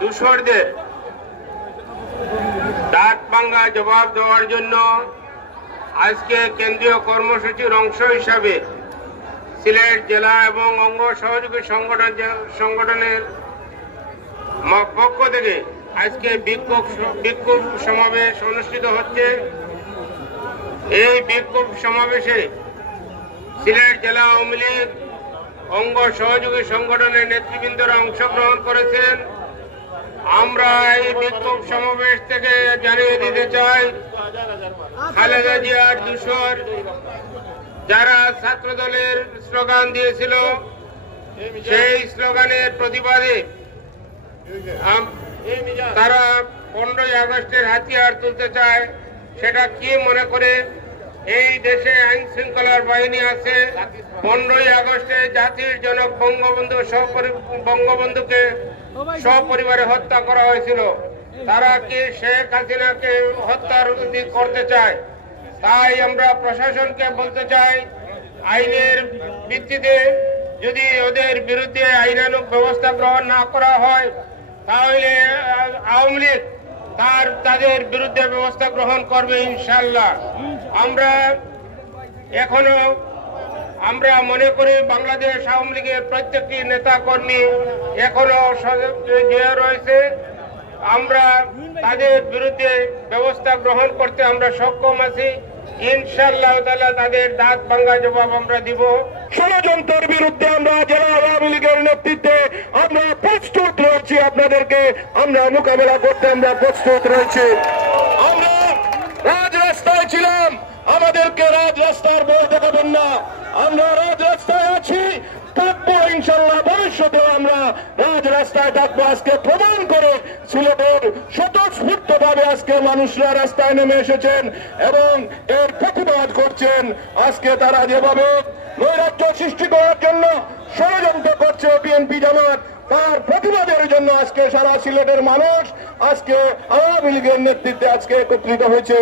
দূষরদের দাঁত ভাঙ্গা জবাব দেওয়ার জন্য আজকে কেন্দ্রীয় কর্মসূচির অংশ হিসাবে সিলেট জেলা এবং অঙ্গ সহযোগী সংগঠনের পক্ষ থেকে আজকে বিক্ষোভ সমাবেশ অনুষ্ঠিত হচ্ছে। এই বিক্ষোভ সমাবেশে সিলেট জেলা আওয়ামী লীগ অঙ্গ সহযোগী সংগঠনের নেতৃবৃন্দরা অংশগ্রহণ করেছেন। আমরা এই বিক্ষোভ সমাবেশ থেকে জানিয়ে দিতে চাই, খালেদা জিয়ার দূষর যারা ছাত্র দলের স্লোগান দিয়েছিল, সেই স্লোগানের প্রতিবাদে তারা 15ই আগস্টের হাতিয়ার তুলতে চায়। সেটা কি মনে করে এই দেশে আইন শৃঙ্খলার বাহিনী আছে? 15ই আগস্টে জাতির জনক বঙ্গবন্ধুকে সপরিবারে হত্যা করা হয়েছিল। তারা কি শেখ হাসিনাকে হত্যার করতে চায়? তাই আমরা প্রশাসনকে বলতে চাই, আইনের ভিত্তিতে যদি ওদের বিরুদ্ধে আইনানুগ ব্যবস্থা গ্রহণ না করা হয়, তাহলে আওয়ামী লীগ তাদের বিরুদ্ধে ব্যবস্থা গ্রহণ করবে ইনশাল্লাহ। আমরা মনে করি বাংলাদেশ আওয়ামী লীগের প্রত্যেকটি নেতা কর্মী এখনো জেলে রয়েছে। আমরা তাদের বিরুদ্ধে ব্যবস্থা গ্রহণ করতে আমরা সক্ষম আছি ইনশাআল্লাহ তাআলা। তাদের দাঁত ভাঙ্গা জবাব আমরা দিব। ষড়যন্ত্রের বিরুদ্ধে আমরা জেলা আওয়ামী লীগের নেতৃত্বে আমরা প্রস্তুত রয়েছি। আপনাদেরকে আমরা মোকাবেলা করতে আমরা প্রস্তুত রয়েছি। আমরা রাজরাস্তায় ছিলাম, আমাদেরকে রাজরাস্তার বই দেখাবেন না। আমরা রাজরাস্তায় আছি, থাকবো ইনশাল্লাহ। ভবিষ্যতেও আমরা রাজরাস্তায় থাকবো। আজকে প্রমাণ করে সিলেটের স্বতঃস্ফূর্ত ভাবে আজকে মানুষরা রাস্তায় নেমে এসেছেন এবং এর প্রতিবাদ করছেন। আজকে তারা যেভাবে নৈরাজ্য সৃষ্টি করার জন্য ষড়যন্ত্র করছে বিএনপি জামাত, তার প্রতিবাদের জন্য আজকে সারা সিলেটের মানুষ আজকে আওয়ামী লীগের নেতৃত্বে আজকে একত্রিত হয়েছে।